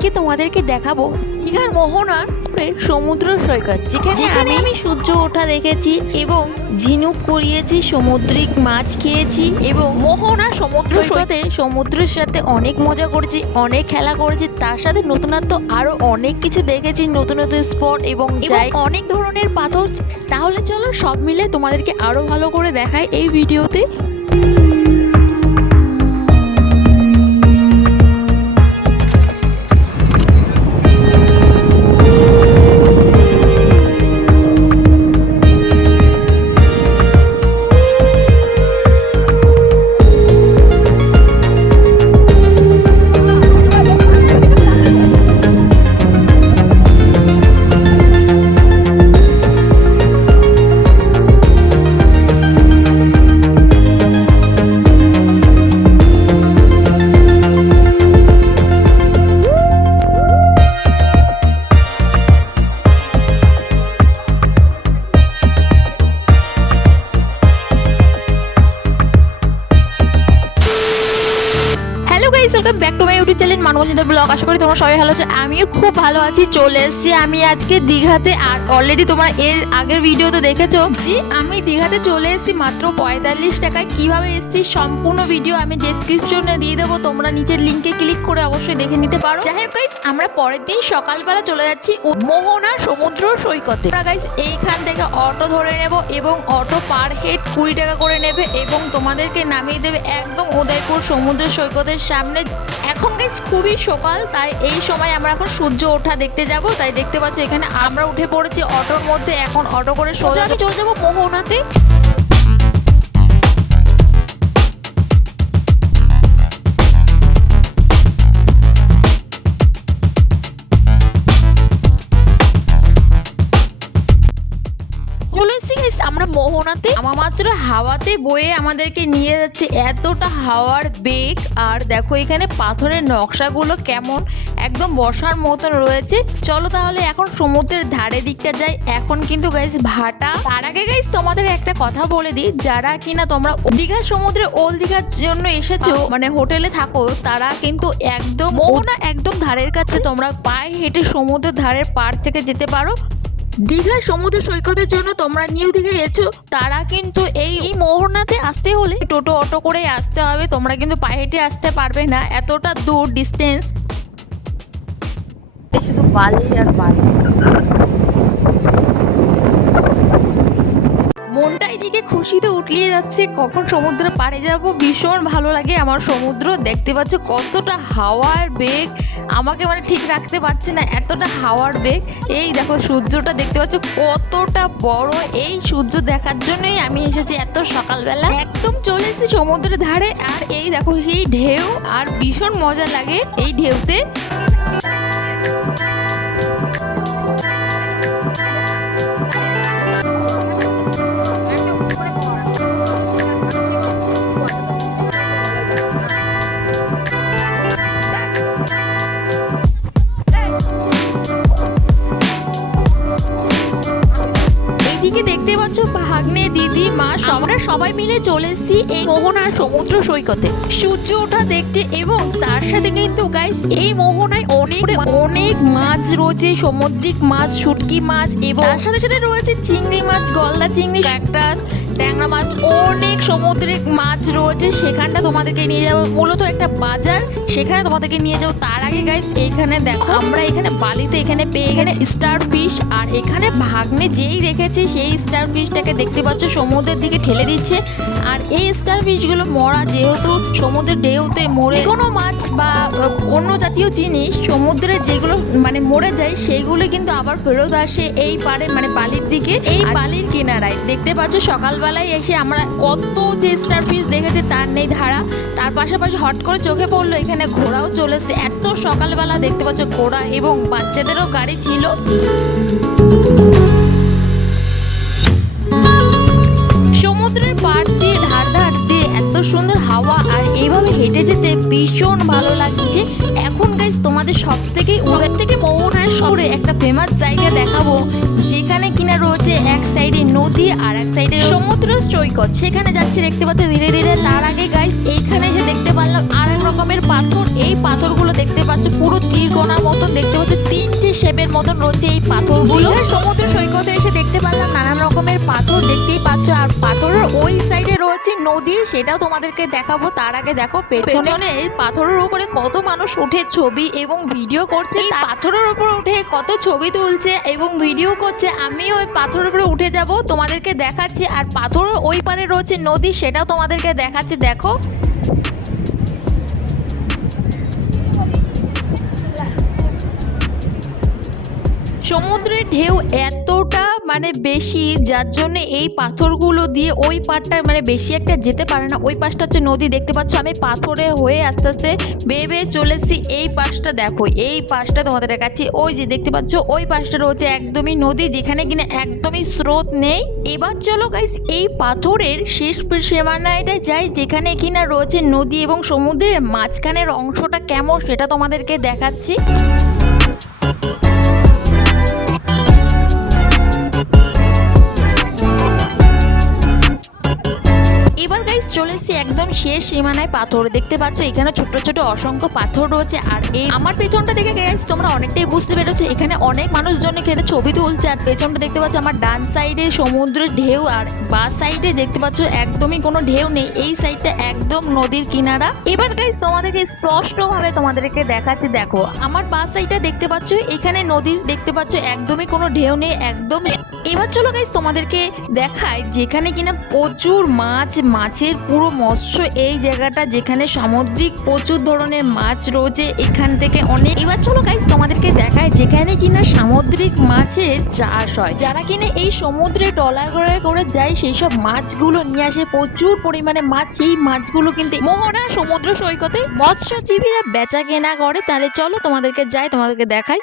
আজকে তোমাদেরকে দেখাবো দীঘার মোহনার সমুদ্র সৈকত, যেখানে আমি সূর্য ওঠা দেখেছি এবং ঝিনুক কুড়িয়েছি, সামুদ্রিক মাছ খেয়েছি এবং মোহনা সমুদ্র সৈকতে সমুদ্রের সাথে অনেক মজা করেছি, অনেক খেলা করেছি, তার সাথে নতুনত্ব আরো অনেক কিছু দেখেছি, নতুন নতুন স্পট এবং অনেক ধরনের পাথর। তাহলে চলো সব মিলে তোমাদেরকে আরো ভালো করে দেখাই এই ভিডিওতে। Welcome back to my YouTube channel Manavjinder blog. আশা করি তোমরা সবাই ভালো আছো, আমিও খুব ভালো আছি। চলে এসেছি আমি আজকে দীঘাতে। আর অলরেডি তোমরা এর আগের ভিডিও তো দেখেছো যে আমি দীঘাতে চলে এসেছি মাত্র 45 টাকায়। কিভাবে এসেছি সম্পূর্ণ ভিডিও আমি ডেসক্রিপশনে দিয়ে দেবো, তোমরা নিচের লিঙ্কে ক্লিক করে অবশ্যই দেখে নিতে পারো। যাই হোক গাইস, আমরা পরের দিন সকালবেলা চলে যাচ্ছি মোহনা সমুদ্র সৈকতে। আমরা গাইস এইখান থেকে অটো ধরে নেব এবং অটো পার হেড 20 টাকা করে নেবে এবং তোমাদেরকে নামিয়ে দেবে একদম উদয়পুর সমুদ্র সৈকতের সামনে। এখন গাইস খুবই সকাল, তাই এই সময় আমরা এখন সূর্য ওঠা দেখতে যাব। তাই দেখতে পাচ্ছ এখানে আমরা উঠে পড়েছি অটোর মধ্যে। এখন অটো করে সোজা আমি চলে যাবো মোহনাতে। আমরা মোহনাতে মাত্র হাওয়াতে বয়ে আমাদেরকে নিয়ে যাচ্ছে, এতটা হাওয়ার বেগ। আর দেখো এখানে পাথরের নকশাগুলো কেমন একদম বসার মতন রয়েছে। চলো তাহলে এখন সমুদ্রের ধারে দিকটা যাই। এখন কিন্তু গাইস ভাটা। তার আগে গাইস তোমাদের একটা কথা বলে দিই, যারা কিনা তোমরা দীঘা সমুদ্রে ওল দীঘার জন্য এসেছো, মানে হোটেলে থাকো, তারা কিন্তু একদম মোহনা একদম ধারের কাছে, তোমরা পায়ে হেঁটে সমুদ্রের ধারের পার থেকে যেতে পারো। দীঘার সমুদ্র সৈকতের জন্য তোমরা নিউ দীঘা এসো, তারা কিন্তু এই মোহনাতে আসতে হলে টোটো অটো করে আসতে হবে। তোমরা কিন্তু পায়ে হেঁটে আসতে পারবে না, এতটা দূর ডিস্টেন্স। শুধু বালি আর বালি, মনটা এদিকে খুশিতে উঠলিয়ে যাচ্ছে, কখন সমুদ্রে পাড়ে যাব। ভীষণ ভালো লাগে আমার সমুদ্র। দেখতে পাচ্ছ কতটা হাওয়ার বেগ, আমাকে মানে ঠিক রাখতে পারছে না, এতটা হাওয়ার বেগ। এই দেখো সূর্যটা দেখতে পাচ্ছ কতটা বড়। এই সূর্য দেখার জন্যই আমি এসেছি এত সকালবেলা। একদম চলে এসেছি সমুদ্রের ধারে। আর এই দেখো সেই ঢেউ, আর ভীষণ মজা লাগে এই ঢেউতে। দেখতে পাচ্ছ ভাগ্নে, দিদি, মা, আমরা সবাই মিলে চলে এসেছি এই মোহনার সমুদ্র সৈকতে সূর্য ওঠা দেখতে। এবং তার সাথে কিন্তু গাইস এই মোহনায় অনেক মাছ রয়েছে, সামুদ্রিক মাছ, শুটকি মাছ, এবং তার সাথে সাথে রয়েছে চিংড়ি মাছ, গলদা চিংড়ি, ক্যাকটাস, ট্যাংরা মাছ, অনেক সামুদ্রিক মাছ রয়েছে। সেখানটা তোমাদেরকে নিয়ে যাবো, মূলত একটা বাজার, সেখানে তোমাদেরকে নিয়ে যাবো। তার আগে গাইস এইখানে দেখো, আমরা এখানে বালিতে এখানে পেয়ে গেছি স্টার ফিশ। আর এখানে ভাগ্নে যেই রেখেছে সেই স্টার ফিশটাকে দেখতে পাচ্ছ সমুদ্রের দিকে ঠেলে দিচ্ছে। আর এই স্টার ফিশগুলো মরা, যেহেতু সমুদ্রের ঢেউতে মরে কোনো মাছ বা অন্য জাতীয় জিনিস সমুদ্রে যেগুলো মানে মরে যায়, সেইগুলো কিন্তু আবার ফেরত আসে এই পারে, মানে বালির দিকে, এই বালির কিনারায়। দেখতে পাচ্ছ সকালবেলায় এসে আমরা কত যে স্টার ফিশ দেখেছি তার নেই ধারা। তার পাশাপাশি হট করে চোখে পড়লো এখানে ঘোড়াও চলেছে। এত সকালবেলা দেখতে পাচ্ছ ঘোড়া, এবং বাচ্চাদেরও গাড়ি ছিল। সমুদ্রের পাড় দিয়ে ধার সুন্দর হাওয়া, আর এইভাবে হেঁটে যেতে ভীষণ ভালো লাগছে। এখন গাইস তোমার তোমাদের সব থেকে মোহনার শহরে একটা ফেমাস জায়গা দেখাবো, যেখানে কিনা রয়েছে এক সাইডে নদী আর এক সাইডে সমুদ্র সৈকত। সেখানে যাচ্ছি দেখতে পাচ্ছ ধীরে ধীরে। তার আগে গাইস এইখানে এসে দেখতে পারলাম আর এক রকমের পাথর। এই পাথরগুলো দেখতে পাচ্ছ পুরো তীরগোনার মতন, দেখতে পাচ্ছ তিনটে শেপের মতন রয়েছে এই পাথরগুলো। সমুদ্র সৈকতে এসে দেখতে পারলাম নানান রকমের পাথর, দেখতেই পাচ্ছ। আর পাথরের ওই সাইডে রয়েছে নদী, সেটাও তোমাদেরকে দেখাবো। তার আগে দেখো পেছনে এই পাথরের উপরে কত মানুষ উঠে ছবি এবং ভিডিও করছে। এই পাথরের উপর উঠে কত ছবি তুলছে এবং ভিডিও করছে। আমি ওই পাথরের উপরে উঠে যাব, তোমাদেরকে দেখাচ্ছি। আর পাথরের ওই পারে রয়েছে নদী, সেটাও তোমাদেরকে দেখাচ্ছি। দেখো সমুদ্রের ঢেউ এতটা বেশি, যার জন্য এই পাথরগুলো দিয়ে ওই পাড়টা বেশি একটা যেতে পারে না। ওই পাশটা হচ্ছে নদী, দেখতে পাচ্ছ। আমি পাথরে হয়ে আস্তে আস্তে বেয়ে বেয়ে চলেছি এই পাশটা। দেখো এই পাশটা তোমাদের দেখাচ্ছি। ওই যে দেখতে পাচ্ছ ওই পাশটা রয়েছে একদমই নদী, যেখানে কিনা একদমই স্রোত নেই। এবার চলো গাইস এই পাথরের শেষ সীমানাটা যাই, যেখানে কিনা রয়েছে নদী এবং সমুদ্রের মাঝখানের অংশটা কেমন সেটা তোমাদেরকে দেখাচ্ছি। এবার গাইস চলে এসেছি একদম শেষ সীমানায়। পাথর দেখতে পাচ্ছ, এখানে ছোট ছোট অসংখ্য পাথর রয়েছে। আর এই আমার পেছনটা দেখে গাইস তোমরা অনেকটাই বুঝতে পেরেছো, এখানে অনেক মানুষজন এখানে ছবি তুলছে। আর পেছনটা দেখতে পাচ্ছ আমার ডান সাইডে সমুদ্রের ঢেউ, আর বাঁ সাইডে দেখতে পাচ্ছ একদমই কোনো ঢেউ নেই। এই সাইডটা একদম নদীর কিনারা। এবার গাইস তোমাদেরকে স্পষ্টভাবে তোমাদেরকে দেখাচ্ছি। দেখো আমার বাঁ সাইডটা দেখতে পাচ্ছ, এখানে নদীর দেখতে পাচ্ছ একদমই কোনো ঢেউ নেই, একদম। এবার চলো গাইস তোমাদেরকে দেখাই যেখানে কিনা প্রচুর মাছের পুরো মৎস্য এই জায়গাটা, যেখানে সামুদ্রিক প্রচুর ধরনের মাছ রয়েছে এখান থেকে অনেক। এবার চলো গাইস তোমাদেরকে দেখায় যেখানে কিনা সামুদ্রিক মাছের চাষ হয়। যারা কিনা এই সমুদ্রে ট্রলার করে যায় সেই সব মাছগুলো নিয়ে আসে, প্রচুর পরিমাণে মাছ। সেই মাছগুলো কিন্তু মোহনা সমুদ্র সৈকতে মৎস্যজীবীরা বেচা কেনা করে। তাহলে চলো তোমাদেরকে দেখাই।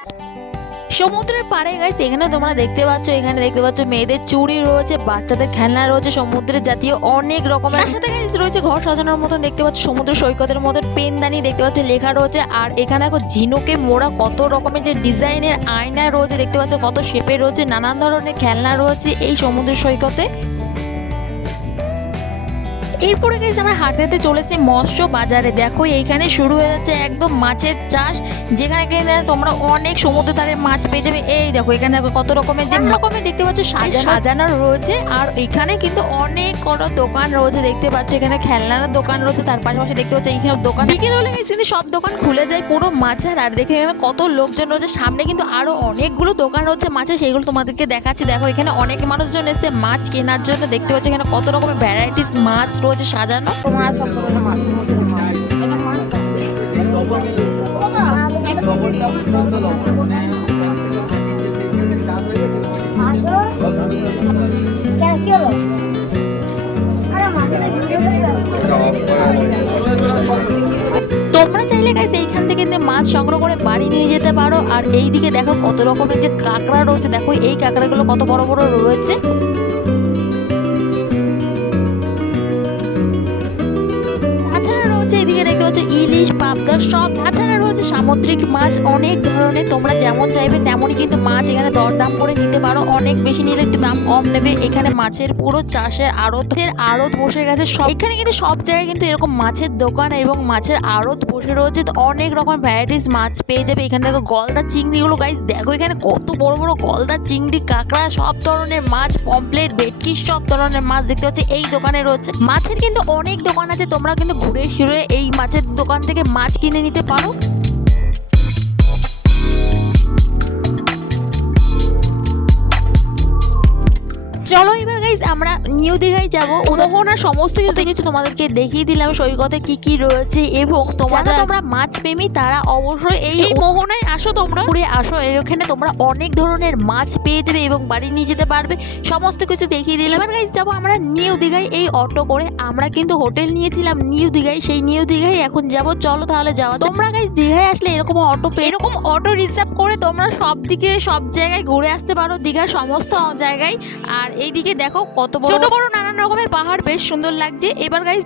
সমুদ্রের পাড়ে গাইস এখানে তোমরা দেখতে পাচ্ছ, এখানে দেখতে পাচ্ছ মেয়েদের চুড়ি রয়েছে, বাচ্চাদের খেলনা রয়েছে, সমুদ্রের জাতীয় অনেক রকমের। তার সাথে গাইস রয়েছে ঘর সাজানোর মতন, দেখতে পাচ্ছ সমুদ্র সৈকতের মতন পেনদানি দেখতে পাচ্ছ লেখা রয়েছে। আর এখানে দেখো ঝিনুকে মোড়া কত রকমের যে ডিজাইনের আয়না রয়েছে, দেখতে পাচ্ছ কত শেপের রয়েছে, নানান ধরনের খেলনা রয়েছে এই সমুদ্র সৈকতে। এরপরে গাইস আমরা হাঁটতে হাঁটতে চলেছি মৎস্য বাজারে। দেখো এইখানে শুরু হয়ে যাচ্ছে একদম মাছের চাষ, যেখানে কিনা তোমরা অনেক সমুদ্র ধারের মাছ পেয়ে যাবে। এই দেখো এখানে দেখো কত রকমের দেখতে পাচ্ছ সাজানো রয়েছে। আর এখানে কিন্তু অনেক কোনো দোকান রয়েছে, দেখতে পাচ্ছ এখানে খেলনার দোকান রয়েছে। তার পাশাপাশি দেখতে পাচ্ছ এইখানে দোকান বিকেল হলে কিন্তু সব দোকান খুলে যায় পুরো মাছের। আর দেখে এখানে কত লোকজন রয়েছে, সামনে কিন্তু আরো অনেকগুলো দোকান রয়েছে মাছের, সেইগুলো তোমাদেরকে দেখাচ্ছি। দেখো এখানে অনেক মানুষজন এসে মাছ কেনার জন্য, দেখতে পাচ্ছ এখানে কত রকমের ভ্যারাইটিস মাছ রয়েছে সাজানো। তোমরা চাইলে গাইস এইখান থেকে মাছ সংগ্রহ করে বাড়ি নিয়ে যেতে পারো। আর এইদিকে দেখো কত রকমের যে কাঁকড়া রয়েছে, দেখো এই কাঁকড়াগুলো কত বড় বড় রয়েছে। এদিকে দেখতে পাচ্ছ ইলিশ, পাবদা সব। তাছাড়া রয়েছে সামুদ্রিক মাছ অনেক ধরনের, তোমরা যেমন চাইবে তেমনই কিন্তু মাছ এখানে দরদাম করে নিতে পারো। অনেক বেশি নিলে একটু দাম কম নেবে। এখানে মাছের পুরো চাষের আড়ত বসে গেছে সব। এখানে কিন্তু সব জায়গায় কিন্তু এরকম মাছের দোকান এবং মাছের আড়ত বসে রয়েছে। তো অনেক রকম ভ্যারাইটিস মাছ পেয়ে যাবে এখানে। দেখো গলদা চিংড়িগুলো গাইস, দেখো এখানে কত বড় বড় গলদা চিংড়ি, কাঁকড়া, সব ধরনের মাছ, পমপ্লেট, ভেটকি, সব ধরনের মাছ দেখতে পাচ্ছি এই দোকানে রয়েছে। মাছের কিন্তু অনেক দোকান আছে, তোমরা কিন্তু ঘুরে ফিরে এই মাছের দোকান থেকে মাছ কিনে নিতে পারো। চলো এবার গাইস আমরা নিউ দীঘায় যাবো। মোহনা সমস্ত কিছু তোমাদেরকে দেখিয়ে দিলাম, সৈকতে কি কি রয়েছে। এবং তোমরা মাছ প্রেমী তারা অবশ্যই এই মোহনায় আসো, তোমরা ঘুরে আসো। এখানে তোমরা অনেক ধরনের মাছ পেয়ে যাবে এবং বাড়ি নিয়ে যেতে পারবে। সমস্ত কিছু দেখিয়ে দিলাম। এবার গাইস যাবো আমরা নিউ দীঘায় এই অটো করে। আমরা কিন্তু হোটেল নিয়েছিলাম নিউ দীঘায়, সেই নিউ দীঘায় এখন যাবো। চলো তাহলে যাওয়া। তোমরা গাইস দীঘায় আসলে এরকম অটো রিজার্ভ করে তোমরা সব জায়গায় ঘুরে আসতে পারো, দীঘার সমস্ত জায়গায়। আর এইদিকে দেখো কত ছোট বড় নানান রকমের পাহাড়, বেশ সুন্দর লাগছে। এবার গাইস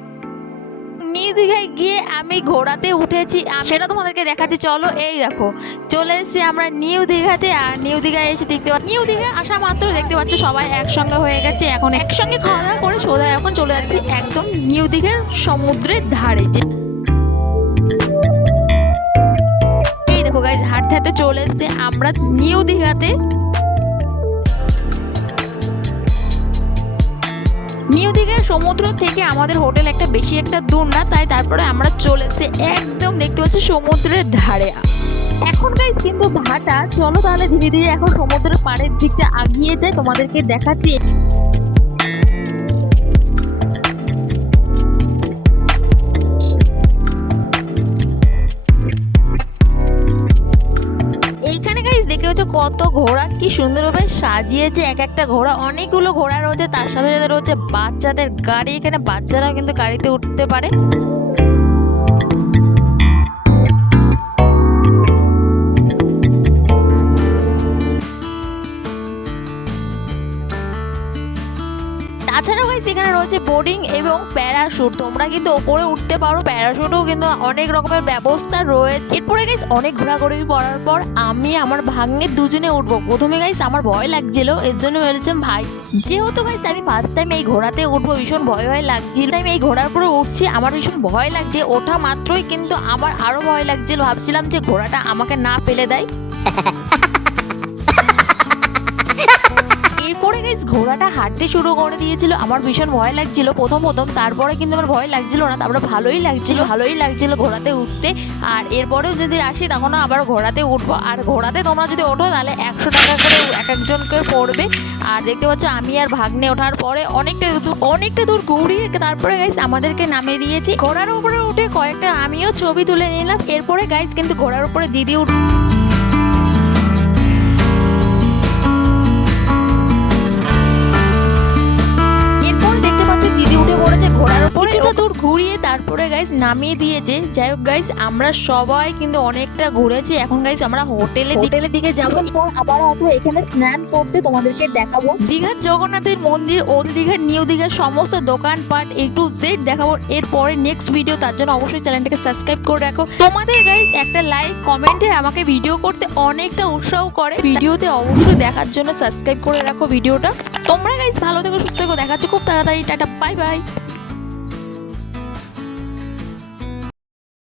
নিউ দীঘায় গিয়ে আমি ঘোড়াতে উঠেছি, সেটা তোমাদেরকে দেখাচ্ছি। চলো, এই দেখো চলে এসেছি আমরা নিউ দীঘাতে। আর নিউ দীঘায় এসে দেখতে পাচ্ছি, নিউ দীঘায় আসা মাত্র দেখতে পাচ্ছ সবাই একসঙ্গে হয়ে গেছে। এখন একসঙ্গে খাওয়া দাওয়া করে সোজা এখন চলে যাচ্ছি একদম নিউ দীঘার সমুদ্রের ধারে। এই দেখো গাইস, হাঁটতে হাঁটতে চলে এসেছি আমরা নিউ দীঘাতে। নিউ দীঘার সমুদ্র থেকে আমাদের হোটেল একটা বেশি একটা দূর না, তাই তারপরে আমরা চলে এসেছি একদম দেখতে পাচ্ছি সমুদ্রের ধারে। এখন গাইস কিন্তু ভাটা, চলো তাহলে ধীরে ধীরে এখন সমুদ্রের পাড়ের দিকটা আগিয়ে যায়, তোমাদেরকে দেখাচ্ছি। কত ঘোড়া কি সুন্দরভাবে সাজিয়েছে, এক একটা ঘোড়া, অনেকগুলো ঘোড়া রয়েছে, তার সাথে সাথে রয়েছে বাচ্চাদের গাড়ি। এখানে বাচ্চারাও কিন্তু গাড়িতে উঠতে পারে। তাছাড়াও গাইস এখানে রয়েছে বোর্ডিং এবং প্যারাশুট, তোমরা কিন্তু ওপরে উঠতে পারো, প্যারাশুটও কিন্তু অনেক রকমের ব্যবস্থা রয়েছে। এরপরে গাইস অনেক ঘোরাঘুরি করার পর আমি আমার ভাগ্নে দুজনে উঠবো। প্রথমে গাইস আমার ভয় লাগছিল, এর জন্য বলেছিলাম ভাই, যেহেতু গাইস আমি ফার্স্ট টাইম এই ঘোড়াতে উঠবো, ভীষণ ভয় ভয় লাগছিল। আমি এই ঘোড়ার উপরে উঠছি, আমার ভীষণ ভয় লাগছে। ওঠা মাত্রই কিন্তু আমার আরো ভয় লাগছিল, ভাবছিলাম যে ঘোড়াটা আমাকে না ফেলে দেয়। এরপরে গাইস ঘোড়াটা হাঁটতে শুরু করে দিয়েছিল, আমার ভীষণ ভয় লাগছিল প্রথম প্রথম, তারপরে কিন্তু আমার ভয় লাগছিল না, তারপরে ভালোই লাগছিল ঘোড়াতে উঠতে। আর এরপরেও যদি আসি তখনও আবার ঘোড়াতে উঠবো। আর ঘোড়াতে তোমরা যদি ওঠো তাহলে 100 টাকা করে এক একজনকে পড়বে। আর দেখতে পাচ্ছ আমি আর ভাগ্নে ওঠার পরে অনেকটা দূর ঘুরিয়ে তারপরে গাইস আমাদেরকে নামিয়ে দিয়েছি। ঘোড়ার উপরে উঠে কয়েকটা আমিও ছবি তুলে নিলাম। এরপরে গাইস কিন্তু ঘোড়ার উপরে দিদি ঘোড়ার উপর কিছুটা দূর ঘুরিয়ে তারপরে গাইস নামিয়ে দিয়েছে। যাই হোক গাইস আমরা সবাই কিন্তু অনেকটা ঘুরেছি। এখন গাইস আমরা হোটেলের দিকে যাবো, আবার আসবো এখানে স্নান করতে, তোমাদেরকে দেখাবো দীঘার জগন্নাথের মন্দির, ওল্ড দীঘার নিউ দীঘার সমস্ত দোকানপাট A to Z দেখাবো এরপরে নেক্সট ভিডিও। তার জন্য অবশ্যই চ্যানেলটাকে সাবস্ক্রাইব করে রাখো। তোমাদের গাইস একটা লাইক কমেন্টে আমাকে ভিডিও করতে অনেকটা উৎসাহ করে। ভিডিওতে অবশ্যই দেখার জন্য সাবস্ক্রাইব করে রাখো ভিডিওটা। তোমরা গাইস ভালো থেকো, সুস্থ থেকো, দেখাচ্ছ খুব তাড়াতাড়ি। Tata, bye bye.